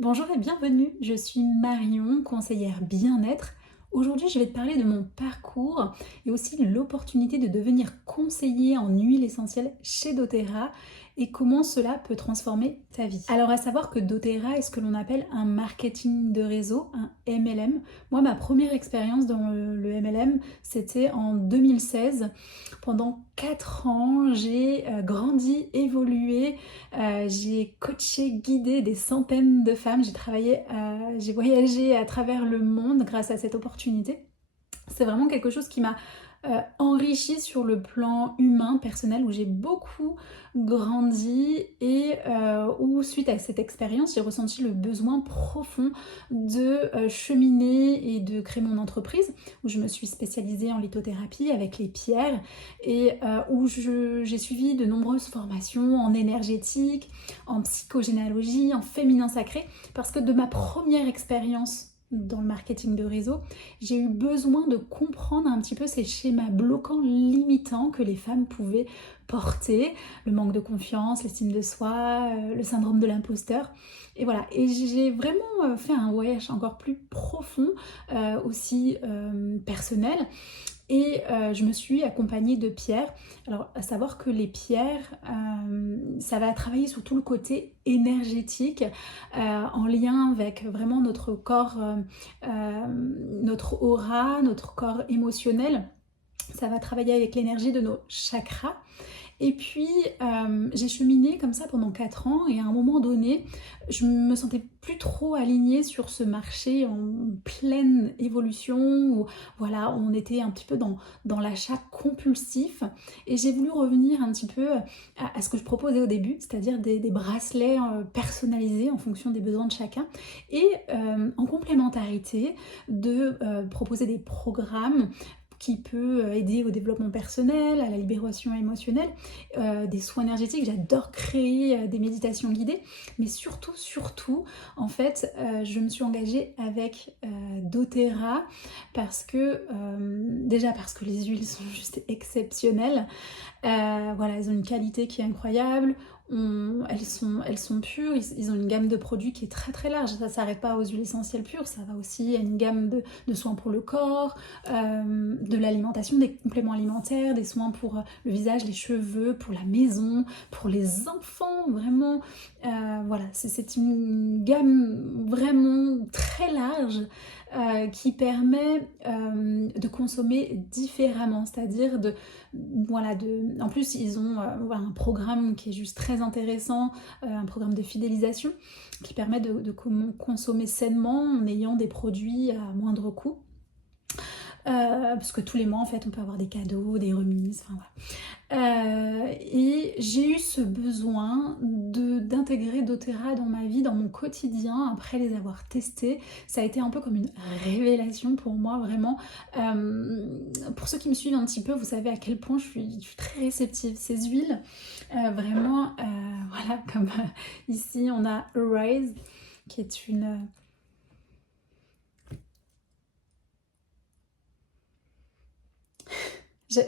Bonjour et bienvenue, je suis Marion, conseillère bien-être. Aujourd'hui, je vais te parler de mon parcours et aussi de l'opportunité de devenir conseiller en huile essentielle chez doTERRA et comment cela peut transformer ta vie. Alors, à savoir que doTERRA est ce que l'on appelle un marketing de réseau, un MLM. Moi, ma première expérience dans le MLM, c'était en 2016. Pendant 4 ans, j'ai grandi, évolué, j'ai coaché, guidé des centaines de femmes, j'ai voyagé à travers le monde grâce à cette opportunité. C'est vraiment quelque chose qui m'a enrichi sur le plan humain, personnel, où j'ai beaucoup grandi et où suite à cette expérience, j'ai ressenti le besoin profond de cheminer et de créer mon entreprise, où je me suis spécialisée en lithothérapie avec les pierres et où j'ai suivi de nombreuses formations en énergétique, en psychogénéalogie, en féminin sacré, parce que de ma première expérience dans le marketing de réseau, j'ai eu besoin de comprendre un petit peu ces schémas bloquants, limitants que les femmes pouvaient porter, le manque de confiance, l'estime de soi, le syndrome de l'imposteur. Et voilà, et j'ai vraiment fait un voyage encore plus profond, aussi personnel, et je me suis accompagnée de pierres. Alors, à savoir que les pierres, ça va travailler sur tout le côté énergétique, en lien avec vraiment notre corps, notre aura, notre corps émotionnel. Ça va travailler avec l'énergie de nos chakras. Et puis, j'ai cheminé comme ça pendant 4 ans et à un moment donné, je me sentais plus trop alignée sur ce marché en pleine évolution où voilà, on était un petit peu dans l'achat compulsif et j'ai voulu revenir un petit peu à ce que je proposais au début, c'est-à-dire des bracelets personnalisés en fonction des besoins de chacun et en complémentarité de proposer des programmes qui peut aider au développement personnel, à la libération émotionnelle, des soins énergétiques. J'adore créer des méditations guidées, mais surtout, en fait, je me suis engagée avec doTERRA déjà parce que les huiles sont juste exceptionnelles. Voilà, elles ont une qualité qui est incroyable. Elles sont pures, ils ont une gamme de produits qui est très très large. Ça ne s'arrête pas aux huiles essentielles pures, ça va aussi à une gamme de soins pour le corps, de l'alimentation, des compléments alimentaires, des soins pour le visage, les cheveux, pour la maison, pour les enfants, vraiment. Voilà, c'est une gamme vraiment très large qui permet de consommer différemment, c'est-à-dire en plus ils ont voilà, un programme qui est juste très intéressant, un programme de fidélisation qui permet de consommer sainement en ayant des produits à moindre coût. Parce que tous les mois en fait on peut avoir des cadeaux, des remises, enfin voilà. Et j'ai eu ce besoin d'intégrer doTERRA dans ma vie, dans mon quotidien, après les avoir testés. Ça a été un peu comme une révélation pour moi, vraiment. Pour ceux qui me suivent un petit peu, vous savez à quel point je suis très réceptive. Ces huiles, vraiment, voilà, comme ici on a Arise, qui est une...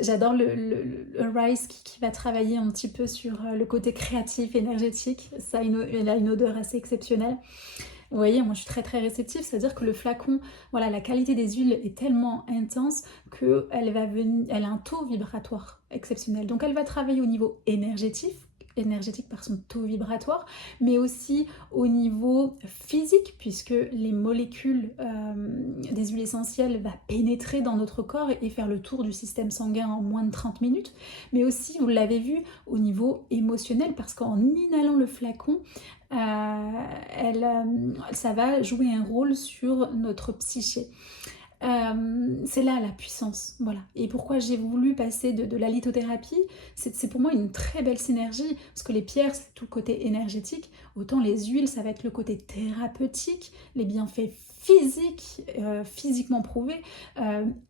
J'adore le Rice qui va travailler un petit peu sur le côté créatif, énergétique. Elle a une odeur assez exceptionnelle. Vous voyez, moi je suis très très réceptive, c'est-à-dire que le flacon, voilà, la qualité des huiles est tellement intense elle a un taux vibratoire exceptionnel. Donc elle va travailler au niveau énergétique par son taux vibratoire, mais aussi au niveau physique, puisque les molécules des huiles essentielles va pénétrer dans notre corps et faire le tour du système sanguin en moins de 30 minutes, mais aussi, vous l'avez vu, au niveau émotionnel, parce qu'en inhalant le flacon, ça va jouer un rôle sur notre psyché. C'est là la puissance, voilà. Et pourquoi j'ai voulu passer de la lithothérapie, c'est pour moi une très belle synergie, parce que les pierres, c'est tout le côté énergétique, autant les huiles, ça va être le côté thérapeutique, les bienfaits physiques, physiquement prouvés,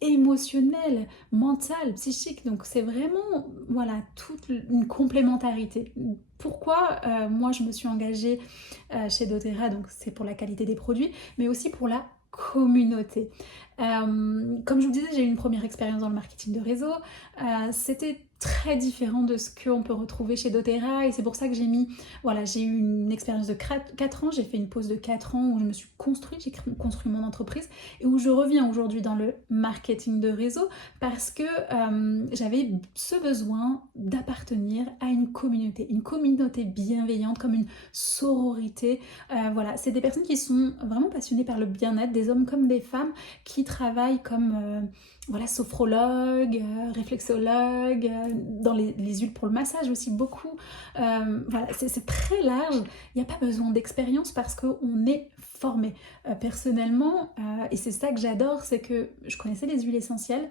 émotionnels, mental, psychique, donc c'est vraiment, voilà, toute une complémentarité. Pourquoi moi je me suis engagée chez doTERRA, donc c'est pour la qualité des produits, mais aussi pour la communauté. Comme je vous disais, j'ai eu une première expérience dans le marketing de réseau. C'était très différent de ce qu'on peut retrouver chez doTERRA, et c'est pour ça que j'ai eu une expérience de 4 ans, j'ai fait une pause de 4 ans où je me suis construite, j'ai construit mon entreprise et où je reviens aujourd'hui dans le marketing de réseau parce que j'avais ce besoin d'appartenir à une communauté bienveillante, comme une sororité. Voilà, c'est des personnes qui sont vraiment passionnées par le bien-être, des hommes comme des femmes qui travaillent comme voilà, sophrologue, réflexologue, dans les huiles pour le massage aussi beaucoup. Voilà, c'est très large. Il n'y a pas besoin d'expérience parce qu'on est formé. Personnellement, et c'est ça que j'adore, c'est que je connaissais les huiles essentielles,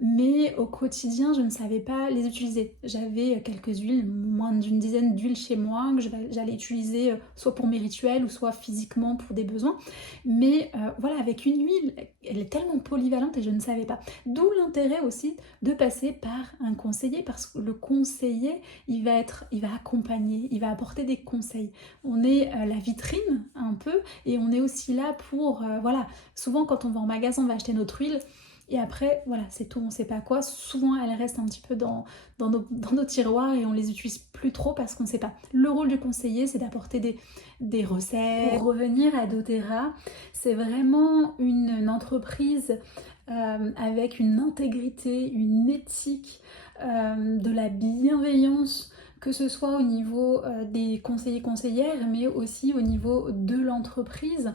mais au quotidien, je ne savais pas les utiliser. J'avais quelques huiles, moins d'une dizaine d'huiles chez moi, que j'allais utiliser soit pour mes rituels ou soit physiquement pour des besoins. Mais voilà, avec une huile, elle est tellement polyvalente et je ne savais pas. D'où l'intérêt aussi de passer par un conseiller, parce que le conseiller, il va accompagner, il va apporter des conseils. On est la vitrine un peu, et on est aussi là pour, voilà, souvent quand on va en magasin, on va acheter notre huile, et après, voilà, c'est tout, on ne sait pas quoi. Souvent, elles restent un petit peu dans nos tiroirs et on les utilise plus trop parce qu'on ne sait pas. Le rôle du conseiller, c'est d'apporter des recettes. Pour revenir à doTERRA, c'est vraiment une entreprise avec une intégrité, une éthique, de la bienveillance, que ce soit au niveau des conseillers-conseillères, mais aussi au niveau de l'entreprise.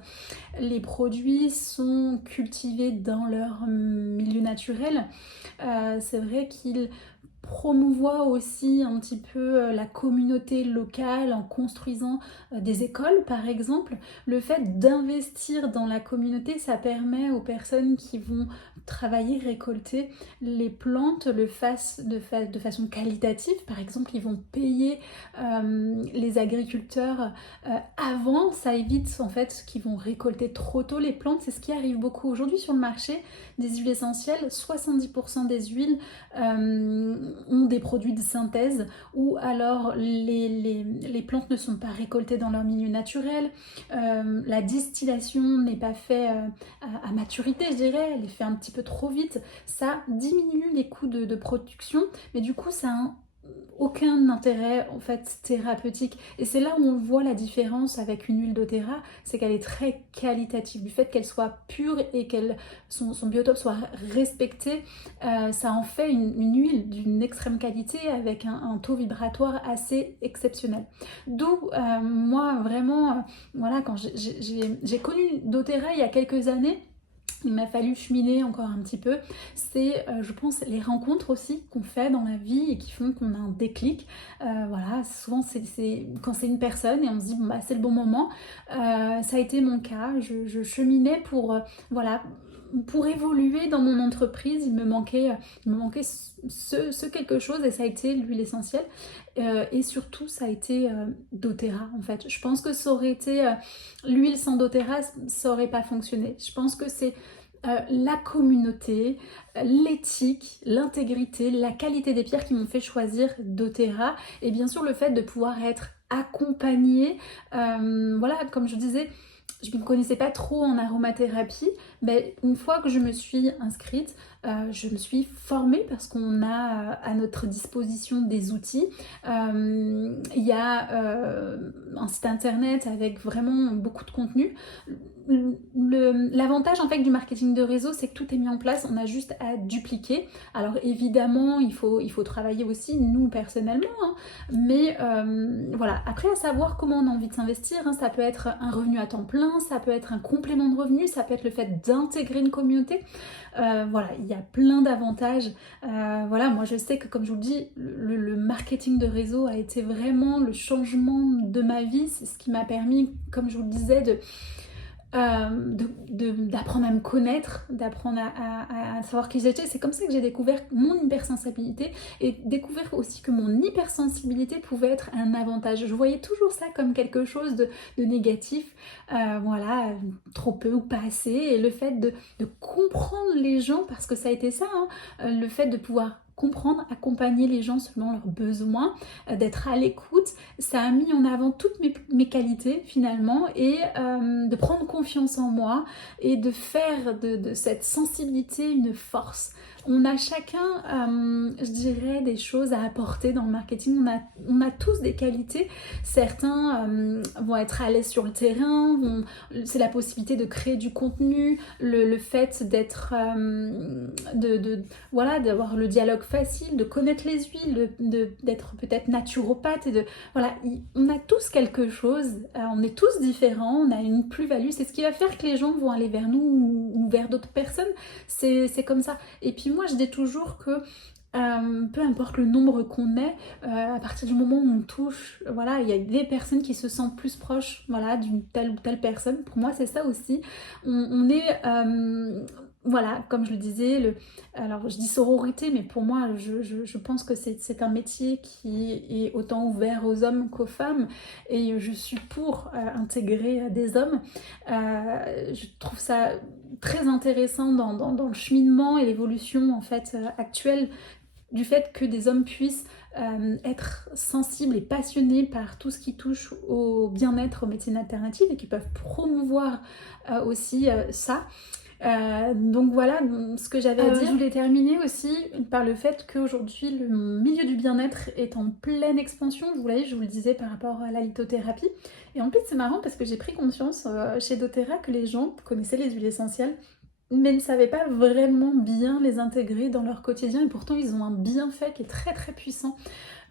Les produits sont cultivés dans leur milieu naturel. C'est vrai qu'ils promouvoient aussi un petit peu la communauté locale en construisant des écoles par exemple. Le fait d'investir dans la communauté, ça permet aux personnes qui vont travailler, récolter les plantes de façon qualitative. Par exemple, ils vont payer les agriculteurs avant, ça évite en fait qu'ils vont récolter trop tôt les plantes. C'est ce qui arrive beaucoup aujourd'hui sur le marché des huiles essentielles. 70% des huiles ont des produits de synthèse, ou alors les plantes ne sont pas récoltées dans leur milieu naturel, la distillation n'est pas faite à maturité, je dirais, elle est faite un petit peu trop vite. Ça diminue les coûts de production, mais du coup ça a aucun intérêt en fait thérapeutique, et c'est là où on voit la différence avec une huile doTERRA, c'est qu'elle est très qualitative. Du fait qu'elle soit pure et que son biotope soit respecté, ça en fait une huile d'une extrême qualité avec un taux vibratoire assez exceptionnel. D'où moi vraiment, voilà, quand j'ai connu doTERRA il y a quelques années, il m'a fallu cheminer encore un petit peu. C'est, je pense, les rencontres aussi qu'on fait dans la vie et qui font qu'on a un déclic. Voilà, souvent c'est quand c'est une personne et on se dit bon, bah, c'est le bon moment. Ça a été mon cas. Je cheminais pour voilà, pour évoluer dans mon entreprise. Il me manquait ce quelque chose, et ça a été l'huile essentielle. Et surtout, ça a été doTERRA en fait. Je pense que ça aurait été l'huile sans doTERRA, ça aurait pas fonctionné. Je pense que c'est la communauté, l'éthique, l'intégrité, la qualité des pierres qui m'ont fait choisir doTERRA, et bien sûr le fait de pouvoir être accompagnée. Voilà, comme je disais, je ne me connaissais pas trop en aromathérapie, mais une fois que je me suis inscrite, je me suis formée parce qu'on a à notre disposition des outils. Il y a un site internet avec vraiment beaucoup de contenu. L'avantage en fait du marketing de réseau, c'est que tout est mis en place, on a juste à dupliquer. Alors évidemment, il faut travailler aussi, nous personnellement, hein, mais voilà. Après, à savoir comment on a envie de s'investir, hein, ça peut être un revenu à temps plein, ça peut être un complément de revenu, ça peut être le fait d'intégrer une communauté. Voilà, il y a plein d'avantages. Voilà, moi je sais que, comme je vous le dis, le marketing de réseau a été vraiment le changement de ma vie. C'est ce qui m'a permis, comme je vous le disais, d'apprendre à me connaître, d'apprendre à savoir qui j'étais. C'est comme ça que j'ai découvert mon hypersensibilité, et découvert aussi que mon hypersensibilité pouvait être un avantage. Je voyais toujours ça comme quelque chose de négatif, voilà, trop peu ou pas assez, et le fait de comprendre les gens, parce que ça a été ça, hein, le fait de pouvoir comprendre, accompagner les gens selon leurs besoins, d'être à l'écoute, ça a mis en avant toutes mes qualités finalement, et de prendre confiance en moi et de faire de cette sensibilité une force. On a chacun, je dirais, des choses à apporter dans le marketing. On a tous des qualités. Certains vont être à l'aise sur le terrain, c'est la possibilité de créer du contenu, le fait d'être, voilà, d'avoir le dialogue facile, de connaître les huiles, d'être peut-être naturopathe. Voilà, on a tous quelque chose, on est tous différents, on a une plus-value. C'est ce qui va faire que les gens vont aller vers nous ou vers d'autres personnes. C'est comme ça. Et puis moi, je dis toujours que peu importe le nombre qu'on est, à partir du moment où on touche, voilà, il y a des personnes qui se sentent plus proches, voilà, d'une telle ou telle personne. Pour moi, c'est ça aussi. On est, voilà, comme je le disais, alors je dis sororité, mais pour moi, je pense que c'est un métier qui est autant ouvert aux hommes qu'aux femmes, et je suis pour intégrer des hommes. Je trouve ça très intéressant dans le cheminement et l'évolution en fait actuelle du fait que des hommes puissent être sensibles et passionnés par tout ce qui touche au bien-être, aux médecines alternatives, et qui peuvent promouvoir aussi ça. Donc voilà ce que j'avais à dire. Je voulais terminer aussi par le fait qu'aujourd'hui le milieu du bien-être est en pleine expansion. Vous voyez, je vous le disais par rapport à la lithothérapie. Et en plus c'est marrant parce que j'ai pris conscience chez doTERRA que les gens connaissaient les huiles essentielles, mais ne savaient pas vraiment bien les intégrer dans leur quotidien, et pourtant ils ont un bienfait qui est très très puissant.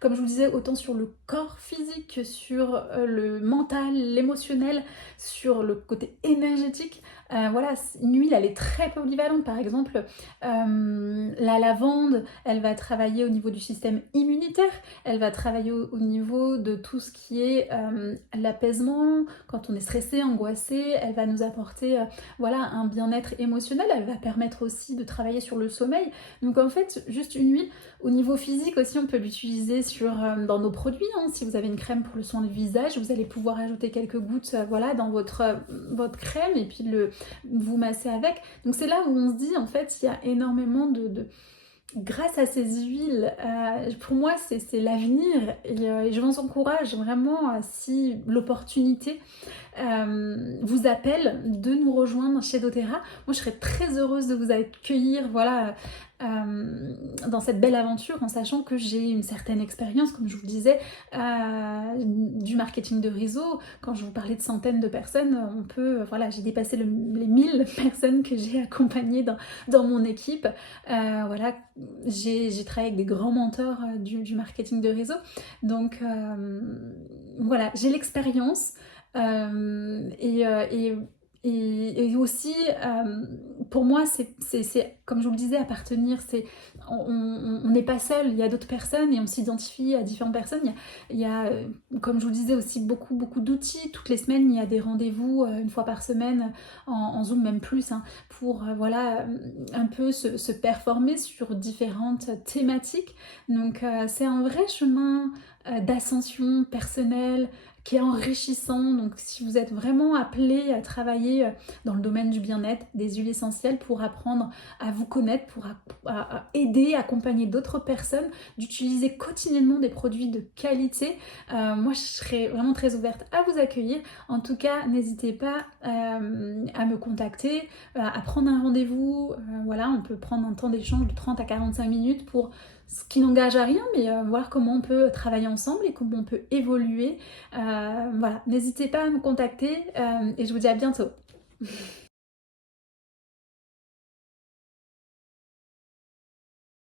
Comme je vous disais, autant sur le corps physique que sur le mental, l'émotionnel, sur le côté énergétique. Voilà, une huile, elle est très polyvalente. Par exemple, la lavande, elle va travailler au niveau du système immunitaire, elle va travailler au niveau de tout ce qui est l'apaisement. Quand on est stressé, angoissé, elle va nous apporter voilà, un bien-être émotionnel. Elle va permettre aussi de travailler sur le sommeil. Donc en fait, juste une huile. Au niveau physique aussi, on peut l'utiliser dans nos produits. Si vous avez une crème pour le soin du visage, vous allez pouvoir ajouter quelques gouttes voilà, dans votre crème, et puis vous masser avec. Donc c'est là où on se dit, en fait, il y a énormément grâce à ces huiles, pour moi c'est l'avenir, et je vous encourage vraiment, si l'opportunité vous appelle, de nous rejoindre chez doTERRA. Moi je serais très heureuse de vous accueillir, voilà, dans cette belle aventure, en sachant que j'ai une certaine expérience, comme je vous le disais, du marketing de réseau. Quand je vous parlais de centaines de personnes, voilà, j'ai dépassé les 1000 personnes que j'ai accompagnées dans mon équipe. Voilà, j'ai travaillé avec des grands mentors du marketing de réseau. Donc voilà, j'ai l'expérience. Et aussi, pour moi, c'est comme je vous le disais, appartenir, on n'est pas seul, il y a d'autres personnes et on s'identifie à différentes personnes. Il y a, comme je vous le disais, aussi beaucoup d'outils. Toutes les semaines, il y a des rendez-vous, une fois par semaine, en Zoom, même plus, pour voilà, un peu se performer sur différentes thématiques. Donc c'est un vrai chemin d'ascension personnelle, qui est enrichissant. Donc si vous êtes vraiment appelé à travailler dans le domaine du bien-être, des huiles essentielles, pour apprendre à vous connaître, pour à aider, accompagner d'autres personnes, d'utiliser quotidiennement des produits de qualité, moi je serais vraiment très ouverte à vous accueillir. En tout cas, n'hésitez pas à me contacter, à prendre un rendez-vous. Voilà, on peut prendre un temps d'échange de 30 à 45 minutes pour ce qui n'engage à rien, mais voir comment on peut travailler ensemble et comment on peut évoluer. Voilà, n'hésitez pas à me contacter, et je vous dis à bientôt.